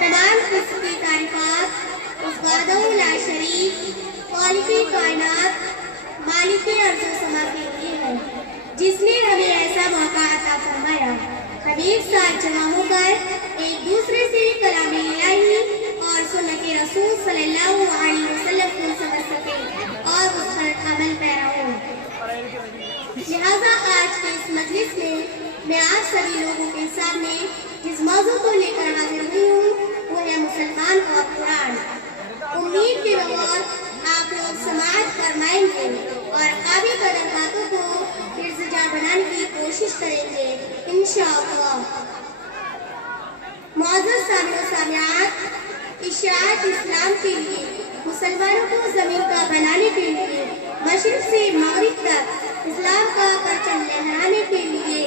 तमाम किस्म की तारीफात उस वाहदहुल शरीक खालिक़े कायनात मालिके अर्ज़ व समा के लिए है, जिसने हमें ऐसा मौका अता फरमाया हम एक साथ जमा होकर एक दूसरे से कलाम इलाही और सुन्नत रसूल सल्लल्लाहु अलैहि वसल्लम को समझ सके और उस पर अमल पैरा हो। लिहाजा आज के इस मजलिस में मैं आप सभी लोगों के सामने जिस मौजू को लेकर हाजिर हुई हूँ वो है मुसलमान और कुरान। उम्मीद के बगैर आप लोग समाज फरमाएंगे और काबिल कदर बातों को फिर बनाने की कोशिश करेंगे इंशाअल्लाह। मौजूद सामिन और सामियात इशरात इस्लाम के लिए मुसलमानों को जमीन का बनाने के लिए मशरिक से मगरिब तक इस्लाम का परचम लहराने के लिए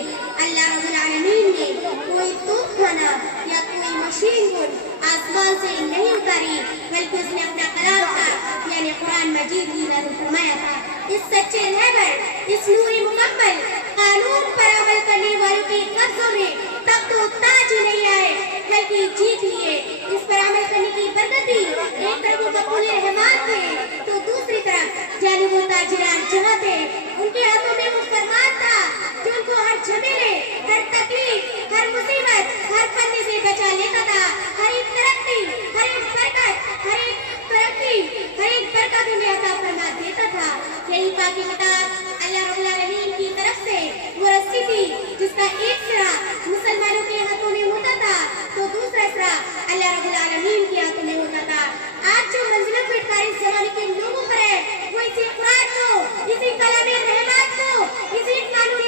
अल्लाह रब्बुल आलमीन ने कोई तोपखाना या कोई मशीन गन आसमान से नहीं उतारी, बल्कि उसने अपना कलाम का यानी कुरान मजीद ही नाज़िल फरमाया था। इस सच्चे रहबर, इस नूरी मुकम्मल कानून पर अमल करने वालों के कब्जों में तब तो ताज ही नहीं आए बल्कि जीत लिए। इस पर अमल करने की बरकती एक तरफ मकबूल रहमान थे तो दूसरी तरफ जानिब वो ताजिरान जहां थे, उनके हाथों में वो फरमान था जो उनको हर झमेले, हर तकलीफ, हर मुसीबत, हर फंदे से बचा लेता था। हर एक तरक्की, हर एक बरकत, हर एक तरक्की, हर एक बरकत उन्हें अता फरमा देता था। यही पाकी किताब अल्लाह रब्बुल आलमीन की तरफ से वो रस्सी थी जिसका एक सिरा मुसलमानों के हाथों में होता था तो दूसरा सिरा अल्लाह रब्बुल आलमीन के हाथों में होता था। आज जो मंजिलों पर कारी ज़माने के लोगों पर है वो इसी कुरान को, इसी कलाम रहमान को, इसी कानून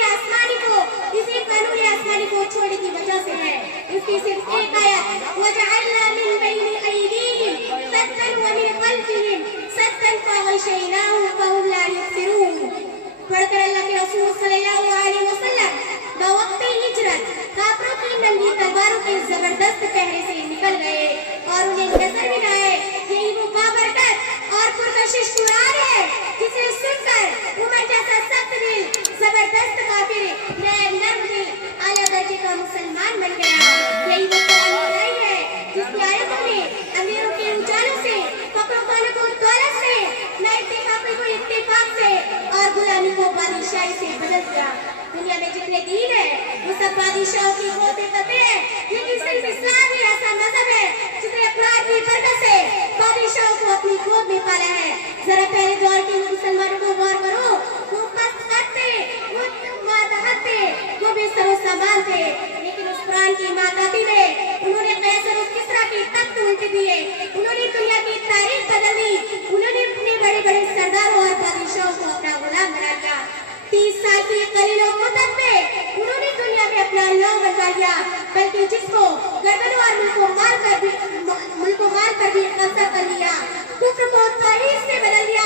आसमानी को छोड़ने की वजह से है। इसकी सिर्फ एक आयत वजअलना मिन बैनि अयदीहिम सद्दन व मिन खल्फिहिम सद्दन फगशयनाहुम फहुम ला युबसिरून। पढ़कर अल्लाह के रसूल सल्लल्लाहु अलैहि वसल्लम बवक्ते हिजरत काफिरों की नंगी तलवारों के जबरदस्त पहरे से निकल गए और उन्हें नजर भी न आए। यही वो बाबरकत और पुरकशिश कुरान है जिसे सुनकर उमर जैसा सख्त दिल, जबरदस्त काफिर नरम दिल आला दर्जे का मुसलमान बन गया। यही वो कुरान है जिसकी आयतों ने अमीरों के उजालों से, फकरों खानों को दौलत से, नाइत्तेफाकी को इत्तेफाक से और गुलामी को बादशाही से बदल दिया। दुनिया में जितने दीन है वो सब बादशाहों की गोद में फते हैं, लेकिन सिर्फ इस्लाम ही ऐसा मजहब है जिसने कुरान की बरकत से बादशाहों को अपनी गोद में पाला है। जरा पहले दौर के मुसलमानों को गौर करो, वो मस्त करते, वो मातहते, वो बेसरो सामान थे, लेकिन उस कुरान की माताती ने उन्होंने कैसर और किसरा के तख्त उल्टे दिए, उन्होंने दुनिया की तारीख बदल दी, उन्होंने अपने बड़े बड़े सरदारों और बादशाहों को अपना गुलाम बना लिया। 30 साल की कलील और मुद्दत में उन्होंने दुनिया में अपना नाम बनवा लिया, बल्कि जिसको गर्दनों और मुल्कों मार कर भी कब्जा कर लिया, कुफ्र को तौहीद से बदल दिया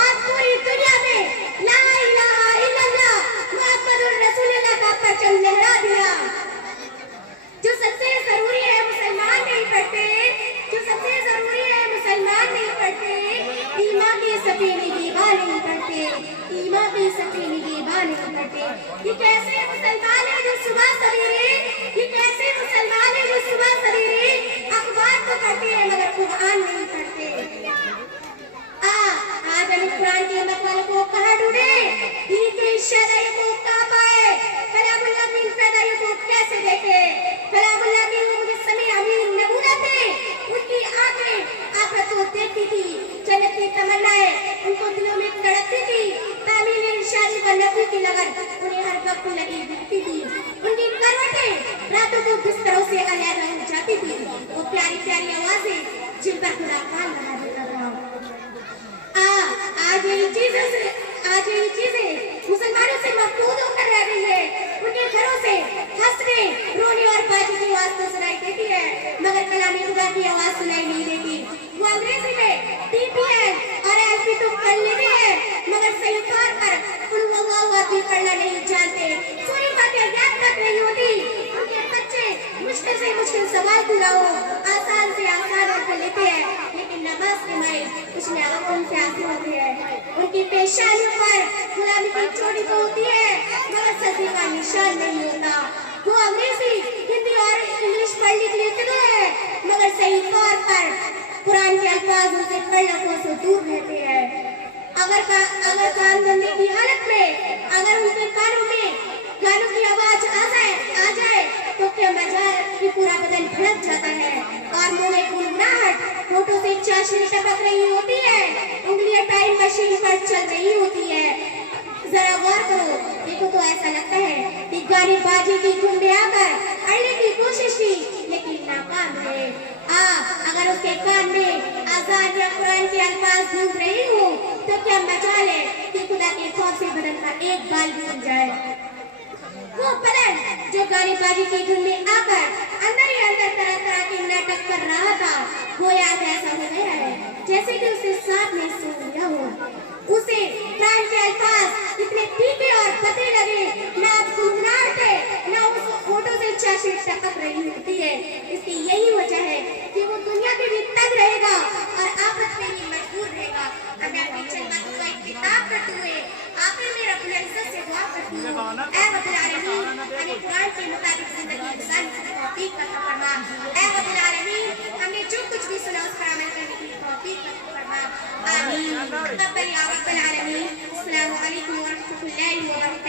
और पूरी दुनिया में ला इलाहा इल्लल्लाह मुहम्मदुर रसूलुल्लाह का परचम लहरा दिया। जो सबसे जरूरी है मुसलमान नहीं पढ़ते, जो सबसे जरूरी है मुसलमान नहीं पढ़ते, ईमान की सफेदी दीवार नहीं पढ़ते, ईमान की सफेदी दीवार नहीं पढ़ते। ये कैसे मुसलमान है जो सुबह सवेरे, ये कैसे मुसलमान है जो सुबह सवेरे अखबार तो पढ़ते हैं मगर कुरान नहीं पढ़ते। आज हम कुरान के मतलब को कहाँ ढूंढे, इनके शदय को कहाँ पाए, कलामुल्लाह की शदय को कैसे देखे। कलामुल्लाह की मुजस्समे अमीर नमूना थे, उनकी आंखें आखिरत को देखती थी, जन्नत की तमन्नाएं उनको दिलों में तड़पती थी, तामील इरशाद का नबी की लगन उन्हें हर वक्त लगी दिखती थी, उनकी करवटें रातों को बिस्तरों से अलग हो जाती थी, वो प्यारी प्यारी आवाजें जिन पर खुदा कान बना देता था। आज यही चीजें मुसलमानों से मफकूद होकर रह गई है। उनके घरों से हंसने, रोने और बाजी की आवाज तो सुनाई देती है मगर कलाम खुदा की आवाज सुनाई नहीं देती। वो अंग्रेजी में TPN और LP तो पढ़ लेते हैं मगर सही तौर पर कुल वल्लाहु भी पढ़ना नहीं जानते, पूरी बातें याद तक नहीं होती। उनके बच्चे मुश्किल से मुश्किल सवाल पूरा हो आसान से आसान कर लेते हैं, लेकिन नमाज के माई कुछ नियामतों से आंसू होते हैं। उनकी पेशानियों पर गुलामी की चोटी तो होती है मगर सजदे का निशान नहीं होता। वो अंग्रेजी, हिंदी और इंग्लिश पढ़ लिख लेते हैं मगर کے الفاظ ان سے کڑکوں سے دور رہتے ہیں. اگر کان بندے کی حالت میں اگر ان کے گانوں کی آواز آ جائے تو کیا مجال کہ پورا بدن بھڑک جاتا ہے اور منہ میں گنگناہٹ، ہونٹوں سے چاشنی ٹپک رہی ہوتی ہے، انگلیاں ٹائم مشین پر چل رہی ہوتی ہے. ذرا غور کرو، دیکھو تو ایسا لگتا ہے کہ گانے بازی کی دھن میں آ کر اڑنے کی کوشش کی لیکن ناکام ہے. اگر اس کے کان میں آزاد یا قرآن کے الفاظ گونج رہی ہوں تو کیا مجال ہے کہ خدا کے خوف سے بدن کا ایک بال بھی اڑ جائے. وہ بدن جو گانے بازی کی دھن میں آ کر اندر ہی اندر طرح طرح کے ناٹک کر رہا تھا، گویا اب ایسا ہو گیا ہے جیسے کہ اسے ساتھ میں سو لیا ہو. اسے قرآن کے الفاظ اتنے ٹھیکے اور پتلے لگے، نہ گنگناہٹ ہے نہ اس ہونٹوں سے چاشنی ٹپک رہی ہوتی ہے. اس کی یہی وجہ ہے کہ وہ دنیا کے بھی تنگ رہے گا اور آخرت میں بھی مجبور رہے گا. ہمیں اپنی چند باتوں کا اختتام کرتے ہوئے آخر میں رب العزت سے دعا کرتی ہوں، اے رب العالمین ہمیں قرآن کے مطابق زندگی گزارنے کی توفیق عطا فرما. اے رب العالمین ہم نے جو کچھ بھی سنا اس پر عمل کرنے کی توفیق عطا فرما. آمین. تقبل یا رب العالمین. السلام علیکم ورحمۃ اللہ وبرکاتہ.